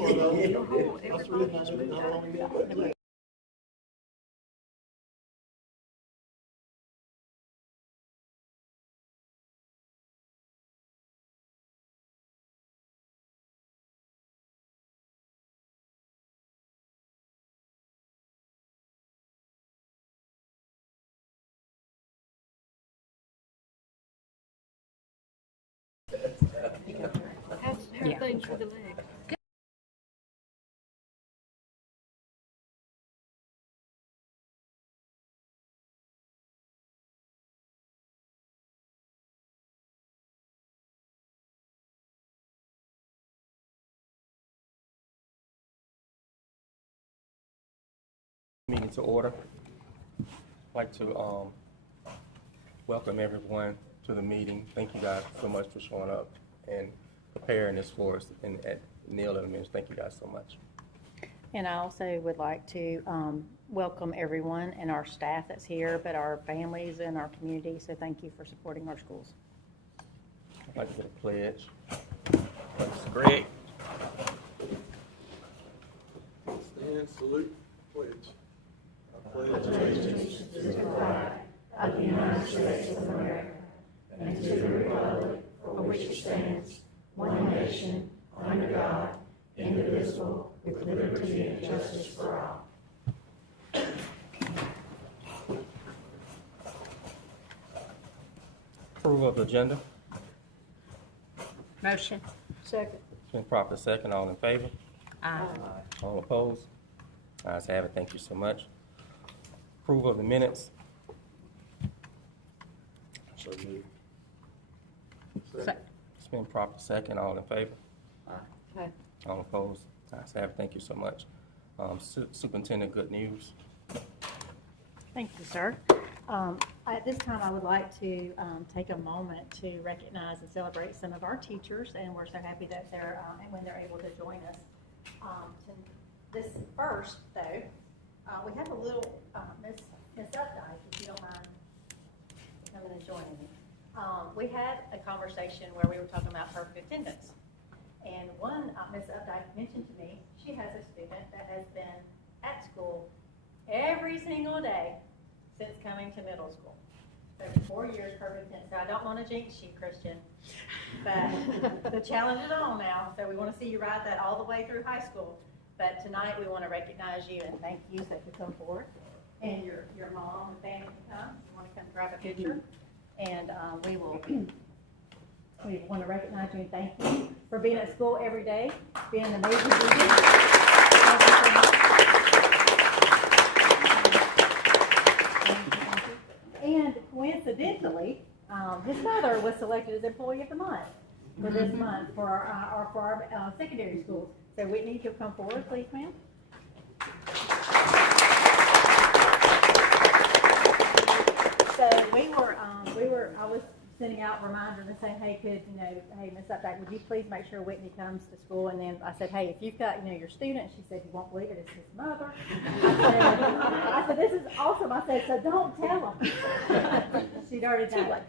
How's things for the leg? Meeting to order. I'd like to welcome everyone to the meeting. Thank you guys so much for showing up and preparing this for us at Neal Elementary. Thank you guys so much. And I also would like to welcome everyone and our staff that's here, but our families and our community. So thank you for supporting our schools. I'd like to get a pledge. Mr. Greg. Stand, salute, pledge. Pledge allegiance to the flag of the United States of America and to the republic for which it stands, one nation, under God, indivisible, with liberty and justice for all. Approval of the agenda. Motion. Second. It's been properly second. All in favor? Aye. All opposed? Ayes have it. Thank you so much. Approval of the minutes. So moved. It's been properly second. All in favor? Aye. All opposed? Ayes have it. Thank you so much. Superintendent, good news. Thank you, sir. At this time, I would like to take a moment to recognize and celebrate some of our teachers, and we're so happy that they're when they're able to join us. This first, though, we have a little Miss Updike, if you don't mind coming and joining me. We had a conversation where we were talking about perfect attendance, and one Miss Updike mentioned to me she has a student that has been at school every single day since coming to middle school. So 4 years perfect attendance. So I don't want to jinx you, Christian, but the challenge is on now. So we want to see you ride that all the way through high school. But tonight we want to recognize you and thank you. So if you come forward, and your mom and family can come. You want to come grab a picture, and we want to recognize you and thank you for being at school every day, being an amazing teacher. Thank you so much. And coincidentally, his father was selected as Employee of the Month for this month for our secondary schools. So Whitney, if you'll come forward, please, ma'am. So I was sending out reminders and saying, hey, hey, Miss Updike, would you please make sure Whitney comes to school? And then I said, hey, if you've got, your student, she said, you won't believe it, it's his mother. I said, this is awesome. I said, so don't tell him. She'd already done it.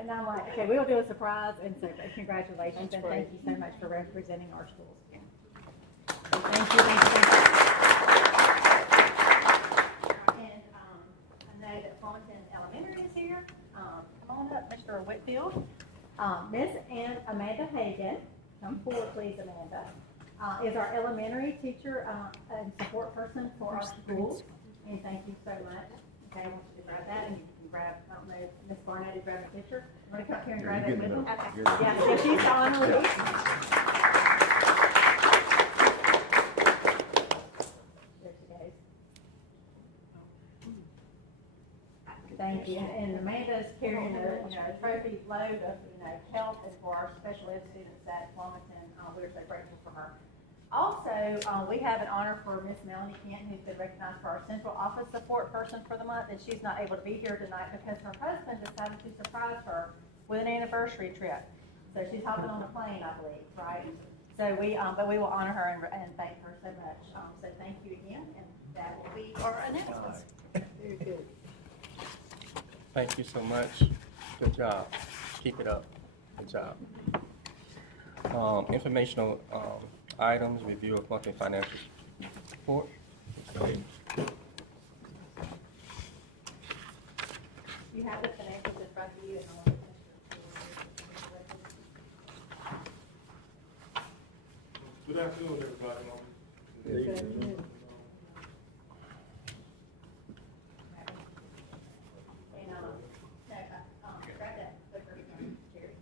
And I'm like, okay, we'll do a surprise. And so congratulations. And thank you so much for representing our schools. So thank you. And I know that Flemington Elementary is here. Come on up, Mr. Whitfield. Miss Amanda Hagan, come forward, please, Amanda, is our elementary teacher and support person for our schools. And thank you so much. Okay, I want you to grab that, and you can grab, Miss Barnett to grab a picture. You want to come up here and grab that with them? Okay. Yeah, she's the honoree. There she goes. Thank you. And Amanda's carrying a trophy load of help and for our special ed students at Flemington. We're so grateful for her. Also, we have an honor for Miss Melanie Kent, who's been recognized for our central office support person for the month, and she's not able to be here tonight because her husband decided to surprise her with an anniversary trip. So she's hopping on a plane, I believe, right? So but we will honor her and thank her so much. So thank you again, and that will be our announcements. Very good. Thank you so much. Good job. Keep it up. Good job. Informational items, review of monthly financial report. You have the financials in front of you and all. Good afternoon, everybody. Good afternoon. And, grab that, the first one, Jerry.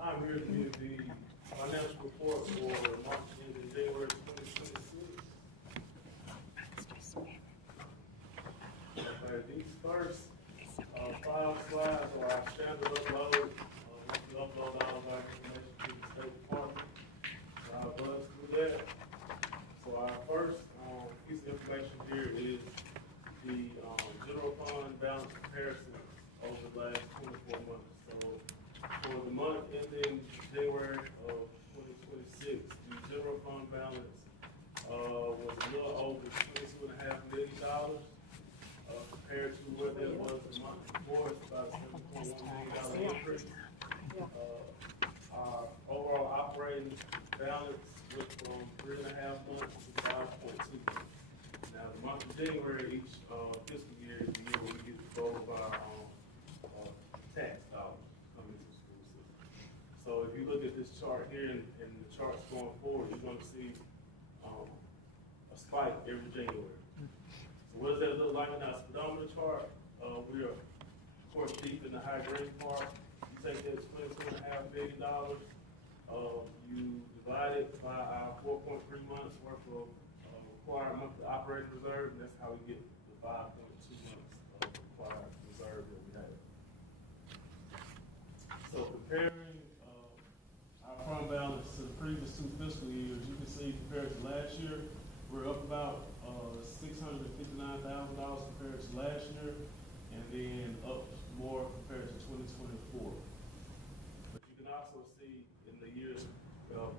I'm here to give the financial report for March and January 2026. Okay, these first 5 slides are our standard upload. We upload all of our information to the State Department. So I'll buzz through that. So our first piece of information here is the general fund balance comparison over the last 24 months. So for the month ending January of 2026, the general fund balance was a little over $22.5 million. Compared to what that was the month before, it's about a $7.1 million increase. Our overall operating balance went from 3.5 months to 5.2. Now, the month of January, each fiscal year is the year where we get the goal of our tax dollars coming to the school system. So if you look at this chart here and the charts going forward, you're going to see a spike every January. So what does that look like in our speedometer chart? We are, of course, deep in the high green part. You take that $22.5 billion, you divide it by our 4.3 months worth of required monthly operating reserve, and that's how we get the 5.2 months of required reserve that we have. So comparing our fund balance to the previous 2 fiscal years, you can see compared to last year, we're up about $659,000 compared to last year, and then up more compared to 2024. But you can also see in the years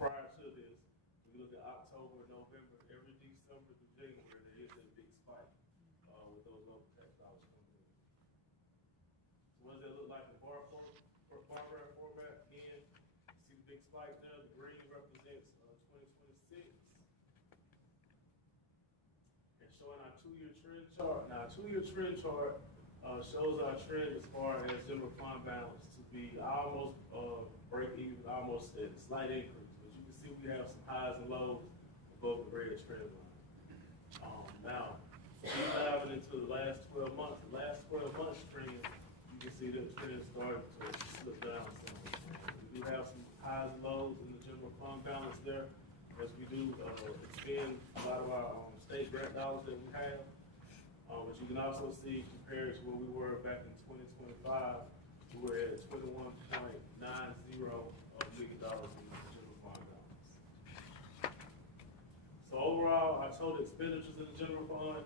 prior to this, we look at October, November, every December to January, there is a big spike with those local tax dollars coming in. So what does that look like in bar graph format? Again, see the big spike there. The green represents 2026. And showing our 2-year trend chart. Now, our 2-year trend chart shows our trend as far as general fund balance to be almost break even, almost a slight increase. But you can see we have some highs and lows above the red trend line. Now, diving into the last 12 months, trend, you can see that trend started to slip down some. We do have some highs and lows in the general fund balance there, as we do expend a lot of our state grant dollars that we have. But you can also see compared to where we were back in 2025, we were at $21.90 million in the general fund balance. So overall, our total expenditures in the general fund,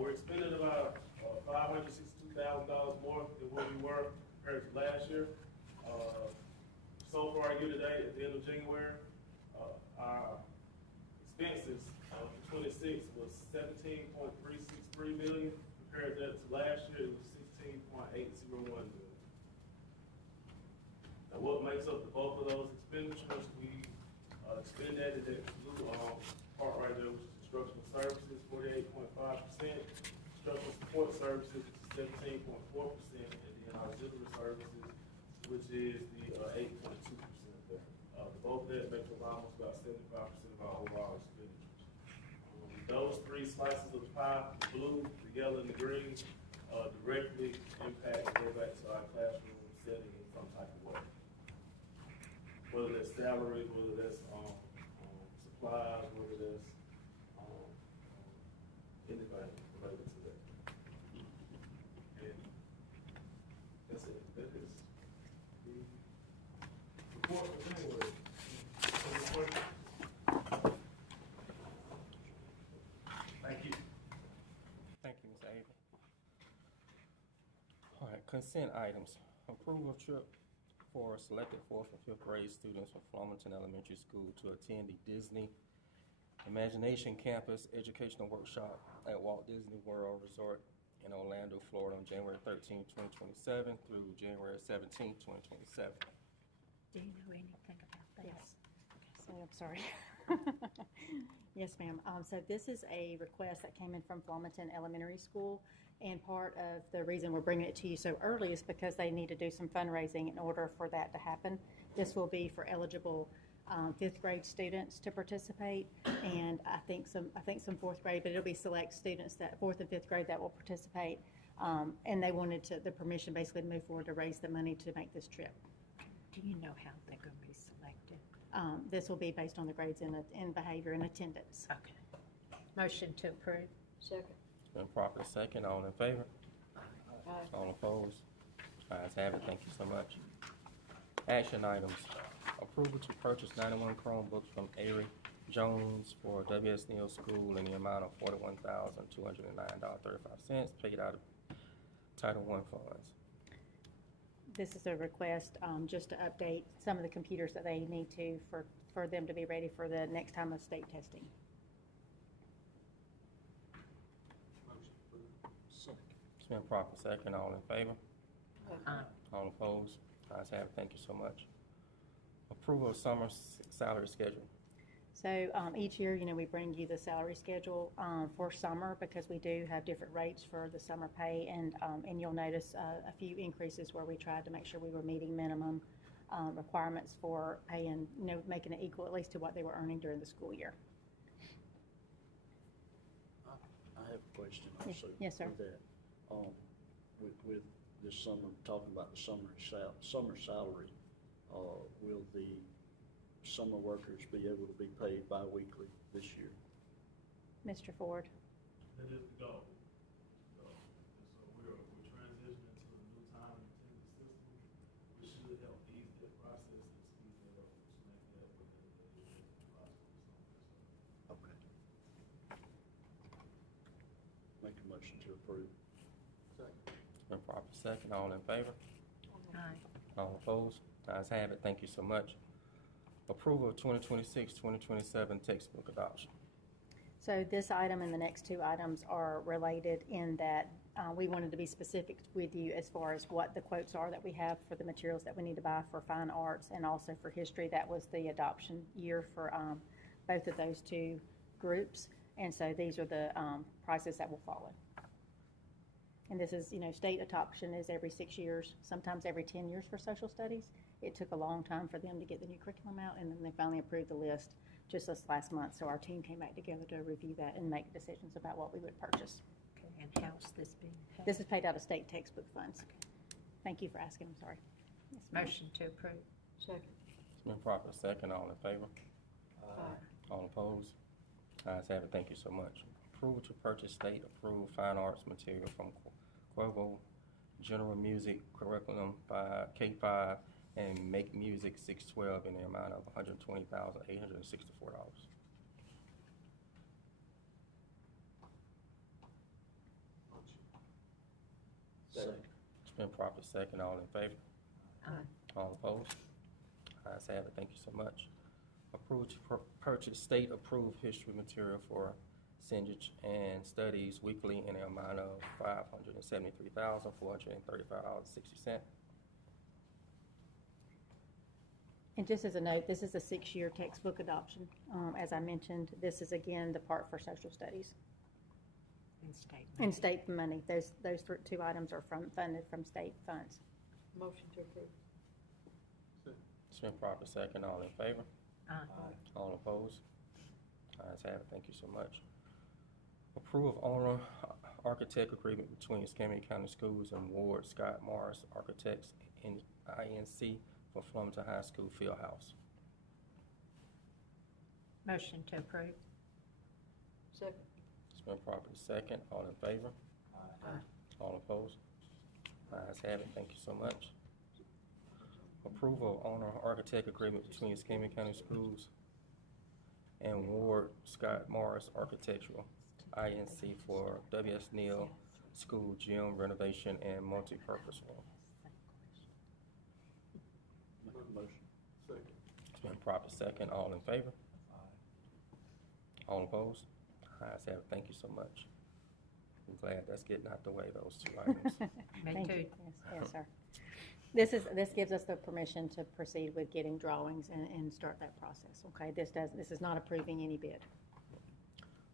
we're expending about $562,000 more than what we were compared to last year. So far, year to date, at the end of January, our expenses for 26 was $17.363 million. Compared that to last year, it was $16.801 million. Now, what makes up the bulk of those expenditures? We expend that in that blue part right there, which is instructional services, 48.5%, instructional support services, which is 17.4%, and then auxiliary services, which is the 8.2% there. The bulk of that makes up almost about 75% of our overall expenditures. Those 3 slices of the pie, the blue, the yellow, and the green, directly impact and go back to our classroom setting in some type of way. Whether that's salaries, whether that's supplies, whether that's anything related to that. And that's it. That is the report for January. Any questions? Thank you. Thank you, Ms. Avery. All right, consent items. Approval of trip for selected 4th and 5th grade students from Flomaton Elementary School to attend the Disney Imagination Campus Educational Workshop at Walt Disney World Resort in Orlando, Florida on January 13, 2027 through January 17, 2027. Do you know anything about that? Yes. So, I'm sorry. Yes, ma'am. So this is a request that came in from Flemington Elementary School, and part of the reason we're bringing it to you so early is because they need to do some fundraising in order for that to happen. This will be for eligible fifth grade students to participate, and I think some fourth grade, but it'll be select students that fourth and fifth grade that will participate. And they wanted the permission basically to move forward to raise the money to make this trip. Do you know how they're going to be selected? This will be based on the grades in behavior and attendance. Okay. Motion to approve. Second. It's been properly second. All in favor? Aye. All opposed? Ayes have it. Thank you so much. Action items. Approval to purchase 91 Chromebooks from Avery Jones for W.S. Neal School in the amount of $41,209.35 paid out of Title I funds. This is a request just to update some of the computers that they need to for them to be ready for the next time of state testing. Motion approved. Second. It's been properly second. All in favor? Aye. All opposed? Ayes have it. Thank you so much. Approval of summer salary schedule. So each year, we bring you the salary schedule for summer because we do have different rates for the summer pay, and you'll notice a few increases where we tried to make sure we were meeting minimum requirements for pay and making it equal at least to what they were earning during the school year. I have a question also. Yes, sir. With that. With this summer, talking about the summer salary, will the summer workers be able to be paid bi-weekly this year? Mr. Ford? That is the goal. And so we're transitioning to a new time and attendance system, which should help ease that process and speed that up, which make that within the process. Okay. Make a motion to approve. Second. It's been properly second. All in favor? Aye. All opposed? Ayes have it. Thank you so much. Approval of 2026-2027 textbook adoption. So this item and the next two items are related in that we wanted to be specific with you as far as what the quotes are that we have for the materials that we need to buy for fine arts and also for history. That was the adoption year for both of those two groups. And so these are the prices that will follow. And this is, state adoption is every 6 years, sometimes every 10 years for social studies. It took a long time for them to get the new curriculum out, and then they finally approved the list just this last month. So our team came back together to review that and make decisions about what we would purchase. Okay, and how's this being paid? This is paid out of state textbook funds. Thank you for asking, I'm sorry. Yes, ma'am. Motion to approve. Second. It's been properly second. All in favor? Aye. All opposed? Ayes have it. Thank you so much. Approval to purchase state-approved fine arts material from Quavo General Music Curriculum by K-5 and Make Music 612 in the amount of $120,864. Motion. Second. It's been properly second. All in favor? Aye. All opposed? Ayes have it. Thank you so much. Approval to purchase state-approved history material for Singage and Studies weekly in the amount of $573,435.60. And just as a note, this is a 6-year textbook adoption. As I mentioned, this is again the part for social studies And state. and state money. Those two items are funded from state funds. Motion to approve. Second. It's been properly second. All in favor? Aye. All opposed? Ayes have it. Thank you so much. Approve of owner architect agreement between Escambia County Schools and Ward Scott Morris Architects in INC for Flemington High School Field House. Motion to approve. Second. It's been properly second. All in favor? Aye. All opposed? Ayes have it. Thank you so much. Approval of owner architect agreement between Escambia County Schools and Ward Scott Morris Architectural INC for W.S. Neal School Gym renovation and multi-purpose room. Make a motion. Second. It's been proper second. All in favor? All opposed? Ayes have it. Thank you so much. I'm glad that's getting out the way, those two items. Thank you. Yes, sir. This gives us the permission to proceed with getting drawings and start that process, okay? This is not approving any bid.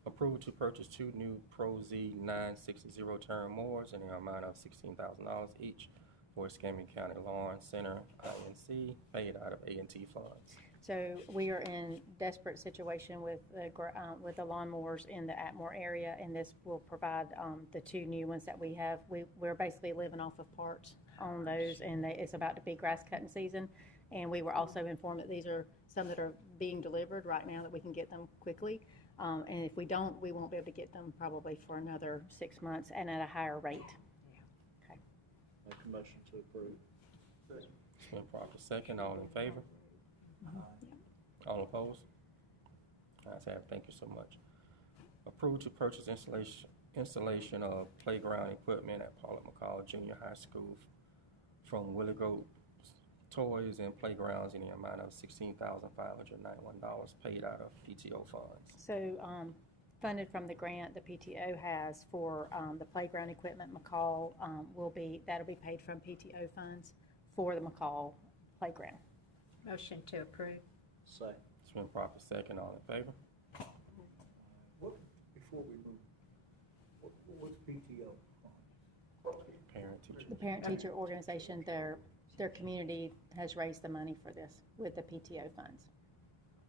Approval to purchase 2 new Pro Z 960 turn mowers in the amount of $16,000 each for Escambia County Lawn Center, INC, paid out of A&T funds. So we are in desperate situation with the lawnmowers in the Atmore area, and this will provide the 2 new ones that we have. We're basically living off of parts on those, and it's about to be grass cutting season. And we were also informed that these are some that are being delivered right now, that we can get them quickly. And if we don't, we won't be able to get them probably for another 6 months and at a higher rate. Okay. Make a motion to approve. Second. It's been properly second. All in favor? All opposed? Ayes have it. Thank you so much. Approve to purchase installation of playground equipment at Paulette McCall Junior High School from Willie Goat Toys and Playgrounds in the amount of $16,591 paid out of PTO funds. So, funded from the grant the PTO has for the playground equipment, McCall that'll be paid from PTO funds for the McCall playground. Motion to approve. Second. It's been properly second. All in favor? What, before we move, what's PTO? Parent, teacher. The parent-teacher organization, their community has raised the money for this with the PTO funds.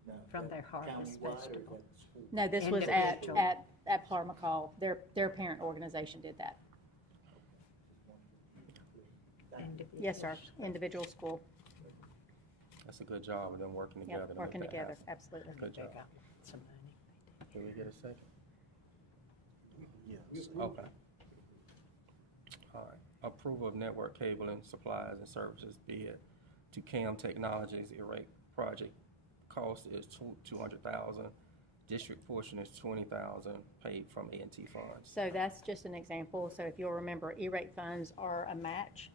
Now, From is their that harvest countywide or is festival. that the school? No, this was at Individual. Par McCall. Their parent organization did that. Yes, sir. Individual school. That's a good job of them working Yeah, together. to working make that together, happen. absolutely. Good job. Some money. Can we get a second? Yes. Okay. All right. Approval of network cabling supplies and services bid to CAM Technologies E-rate project. Cost is $200,000. District portion is $20,000 paid from A&T funds. So that's just an example. So if you'll remember, E-rate funds are a match.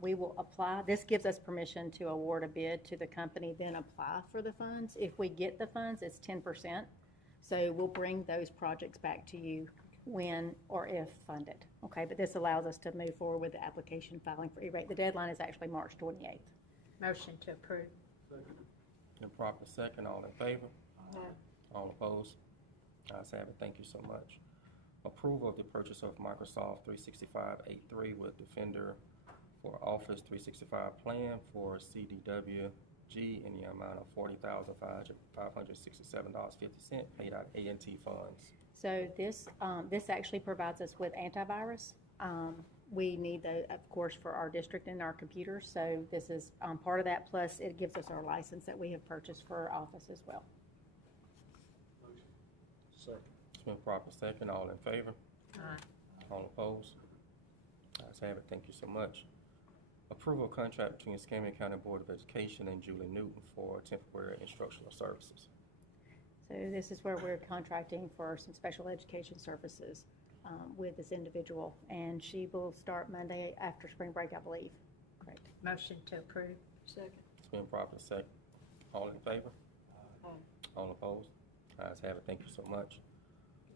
We will apply. This gives us permission to award a bid to the company, then apply for the funds. If we get the funds, it's 10%. So we'll bring those projects back to you when or if funded. Okay, but this allows us to move forward with the application filing for E-rate. The deadline is actually March 28th. Motion to approve. Second. Been properly second. All in favor? All opposed? Ayes have it. Thank you so much. Approval of the purchase of Microsoft 365 with Defender for Office 365 plan for CDWG in the amount of $40,567.50 paid out of A&T funds. So this actually provides us with antivirus. We need that, of course, for our district and our computers. So this is part of that. Plus, it gives us our license that we have purchased for our office as well. Motion. Second. It's been properly second. All in favor? Aye. All opposed? Ayes have it. Thank you so much. Approval of contract between Escambia County Board of Education and Julie Newton for temporary instructional services. So this is where we're contracting for some special education services with this individual, and she will start Monday after spring break, I believe. Correct. Motion to approve. Second. It's been properly second. All in favor? All opposed? Ayes have it. Thank you so much.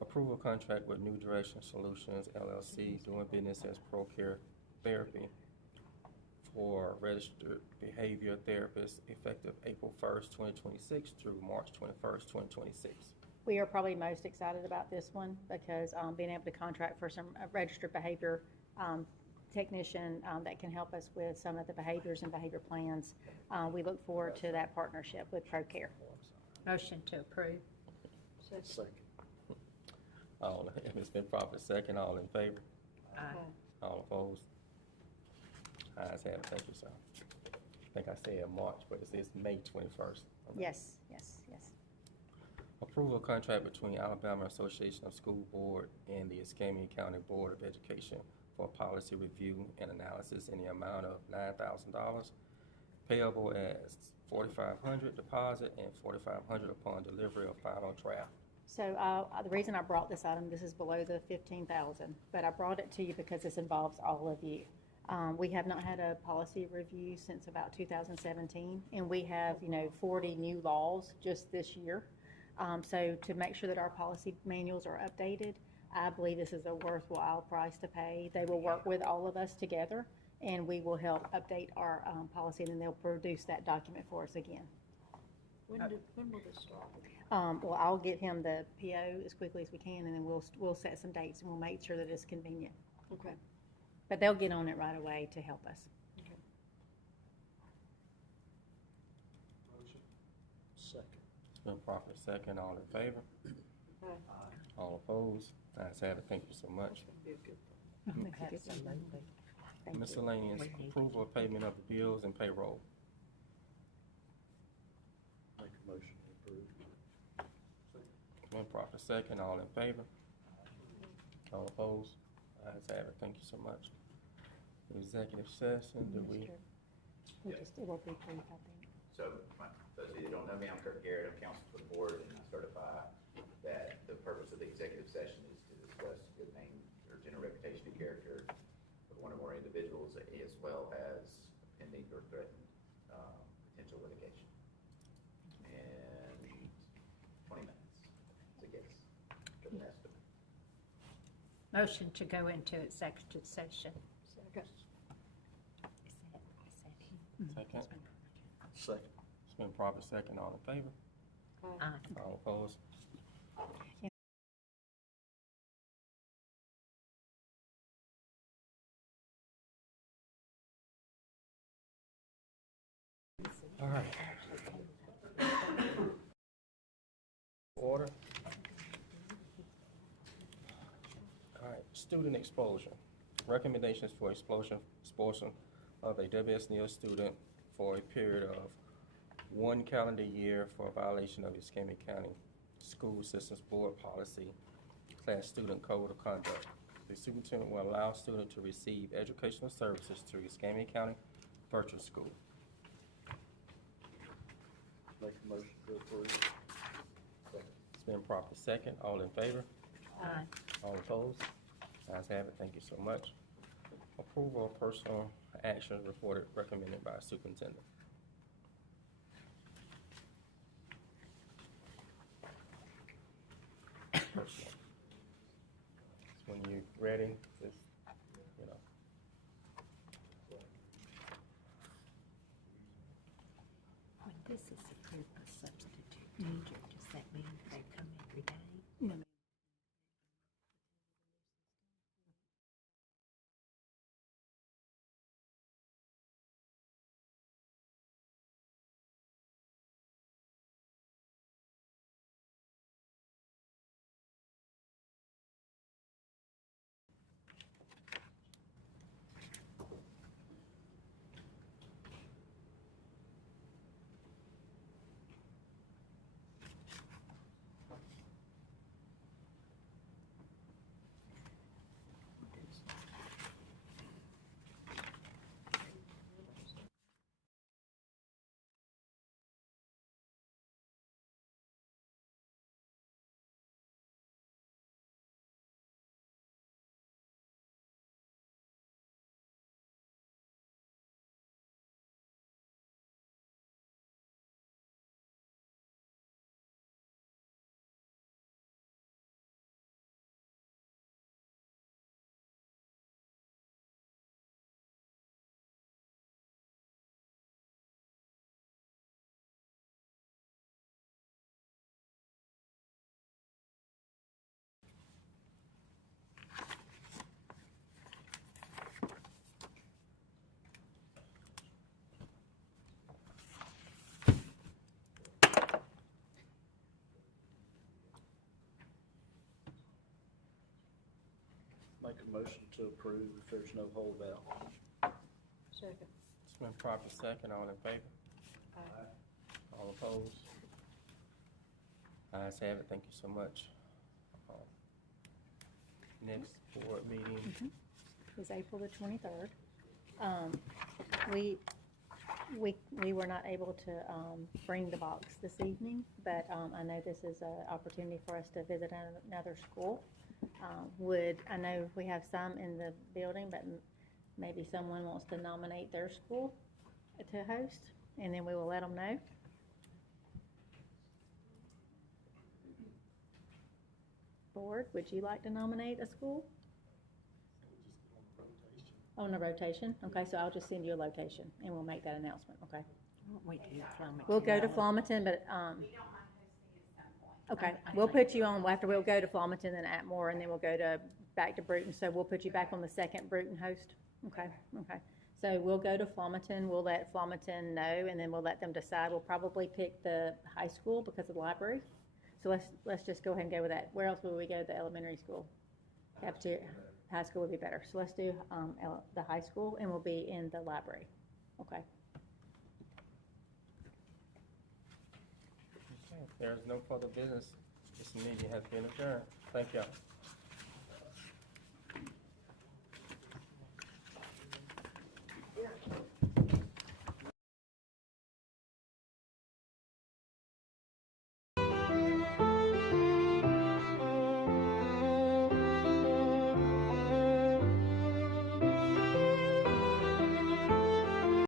Approval of contract with New Direction Solutions LLC doing business as ProCare Therapy for registered behavior therapists effective April 1st, 2026 through March 21st, 2026. We are probably most excited about this one because being able to contract for some registered behavior technician that can help us with some of the behaviors and behavior plans. We look forward to that partnership with ProCare. Motion to approve. Second. It's been properly second. All in favor? Aye. All opposed? Ayes have it. Thank you, sir. I think I said March, but it's May 21st. Yes, yes, yes. Approval of contract between Alabama Association of School Board and the Escambia County Board of Education for policy review and analysis in the amount of $9,000 payable as $4,500 deposit and $4,500 upon delivery of final draft. So the reason I brought this item, this is below the $15,000, but I brought it to you because this involves all of you. We have not had a policy review since about 2017, and we have, 40 new laws just this year. So to make sure that our policy manuals are updated, I believe this is a worthwhile price to pay. They will work with all of us together, and we will help update our policy, and then they'll produce that document for us again. When will this start? Well, I'll get him the PO as quickly as we can, and then we'll set some dates, and we'll make sure that it's convenient. Okay. But they'll get on it right away to help us. Motion. Second. It's been properly second. All in favor? All opposed? Ayes have it. Thank you so much. Thank you. Miscellaneous, approval of payment of the bills and payroll. Make a motion to approve. It's been properly second. All in favor? All opposed? Ayes have it. Thank you so much. Executive session, do we? It will be brief, I think. So, those of you that don't know me, I'm Kirk Garrett, I'm counsel to the board, and I certify that the purpose of the executive session is to discuss good name or general reputation and character of one or more individuals, as well as pending or threatened potential litigation. And 20 minutes, I guess, for the rest of it. Motion to go into executive session. Second. Second. It's been properly second. All in favor? Aye. All opposed? All right. Order. All right, student exposure. Recommendations for expulsion of a WSNL student for a period of 1 calendar year for a violation of Escambia County School Systems Board Policy, Class Student Code of Conduct. The superintendent will allow student to receive educational services through Escambia County Virtual School. Make a motion to approve. Second. It's been properly second. All in favor? Aye. All opposed? Ayes have it. Thank you so much. Approval of personal actions reported recommended by superintendent. Personal. So when you're ready, just, you know. When this is approved for substitute teacher, does that mean they come every day? No, Make a motion to approve if there's no holdout. Second. It's been properly second. All in favor? All opposed? Ayes have it. Thank you so much. Next board meeting. It's April the 23rd. We were not able to bring the box this evening, but I know this is an opportunity for us to visit another school. I know we have some in the building, but maybe someone wants to nominate their school to host, and then we will let them know. Board, would you like to nominate a school? We'll just go on the rotation. On a rotation? Okay, so I'll just send you a location and we'll make that announcement, okay? We do Flemington. We'll go to Flamerton, but, We don't mind hosting at some point. okay, we'll put you on, after we'll go to Flamerton and Atmore, and then we'll go back to Bruton, so we'll put you back on the second Bruton host, okay, okay. So we'll go to Flamerton, we'll let Flamerton know, and then we'll let them decide, we'll probably pick the high school because of the library. So let's just go ahead and go with that. Where else would we go? The elementary school? Cafeteria, high school would be better, so let's do, the high school, and we'll be in the library, okay? Okay, if there is no further business, this meeting has been adjourned. Thank y'all.